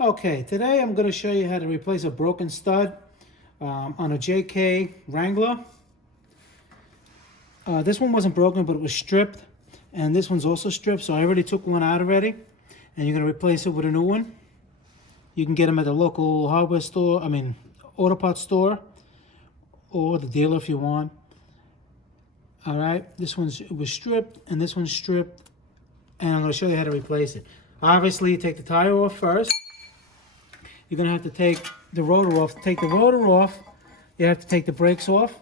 Okay, today I'm going to show you how to replace a broken stud on a JK Wrangler. This one wasn't broken, but it was stripped, and this one's also stripped, so I already took one out already, and you're going to replace it with a new one. You can get them at the local hardware store, auto parts store, or the dealer if you want. All right, it was stripped, and this one's stripped, and I'm going to show you how to replace it. Obviously, you take the tire off first. You're going to have to take the rotor off. To take the rotor off, you have to take the brakes off.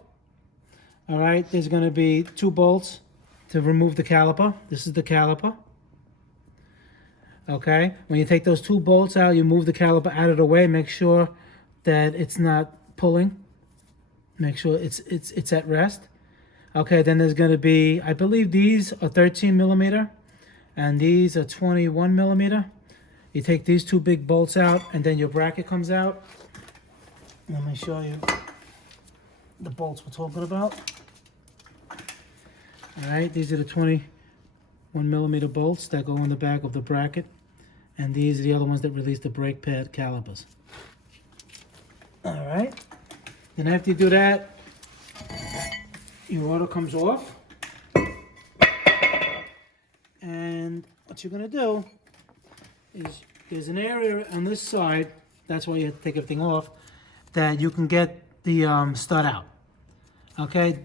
All right, there's going to be 2 bolts to remove the caliper. This is the caliper. Okay, when you take those 2 bolts out, you move the caliper out of the way. Make sure that it's not pulling. Make sure it's at rest. Okay, then there's going to be, I believe these are 13 millimeter, and these are 21 millimeter. You take these 2 big bolts out, and then your bracket comes out. Let me show you the bolts we're talking about. All right, these are the 21 millimeter bolts that go in the back of the bracket, and these are the other ones that release the brake pad calipers. All right, then after you do that, your rotor comes off, and what you're going to do is there's an area on this side, that's why you have to take everything off, that you can get the stud out. Okay,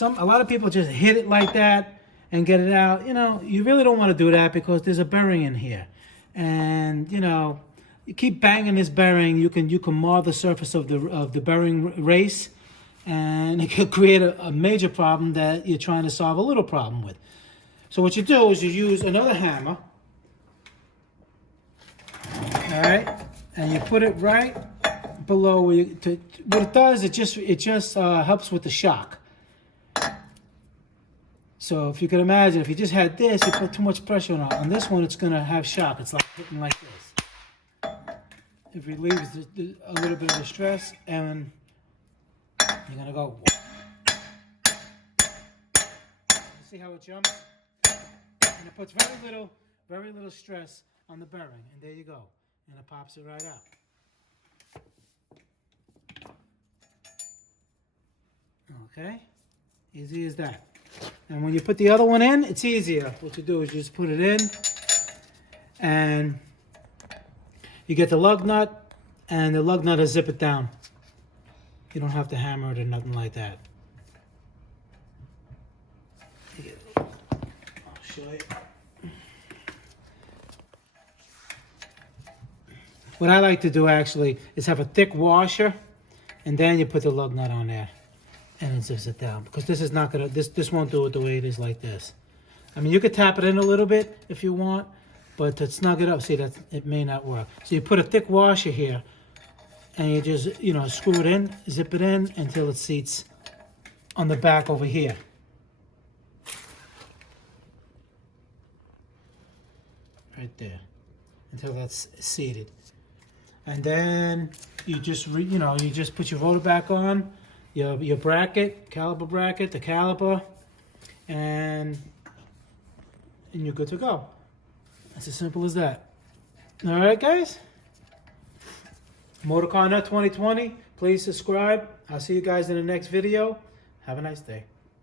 a lot of people just hit it like that and get it out. You know, you really don't want to do that because there's a bearing in here, and you know, you keep banging this bearing, you can mar the surface of the bearing race, and it could create a major problem that you're trying to solve a little problem with. So what you do is you use another hammer, all right, and you put it right below where what it does, it just helps with the shock. So if you could imagine, if you just had this, you put too much pressure on it. On this one, it's going to have shock. It's like hitting like this. It relieves a little bit of the stress, and you're going to go. See how it jumps? And it puts very little stress on the bearing, and there you go. And it pops it right out. Okay, easy as that. And when you put the other one in, it's easier. What you do is you just put it in, and you get the lug nut, and the lug nut will zip it down. You don't have to hammer it or nothing like that. I'll show you. What I like to do actually is have a thick washer, and then you put the lug nut on there, and it zips it down, because this is not gonna, this won't do it the way it is like this. I mean, you could tap it in a little bit if you want, but to snug it up, see, that it may not work. So you put a thick washer here, and you just, you know, screw it in, zip it in until it seats on the back over here. Right there, until that's seated. And then you just, you just put your rotor back on, your bracket, caliper bracket, the caliper, and you're good to go. It's as simple as that. All right, guys? Motorcarnut 2020, please subscribe. I'll see you guys in the next video. Have a nice day.